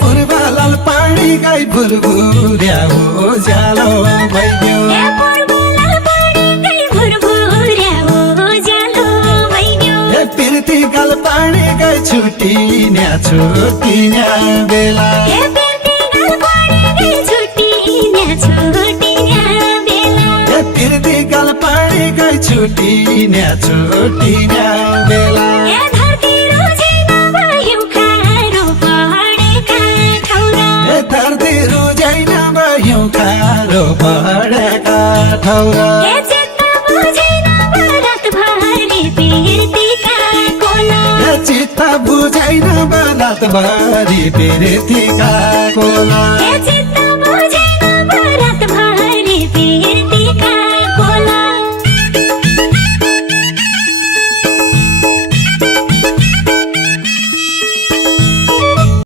पूर्वालाल पानी गाई भुरभुर्या उज्यालो भइदियो पिर्तीकाल पानी गाई छुटिन्या छुटिन्या बेला पिर्तीकाल पानी गाई छुटिन्या छुटिन्या बेला धरती रुझैन भयो खारो पढेका ठौरा चित्त बुझैन रातभरि पिर्तीका कोला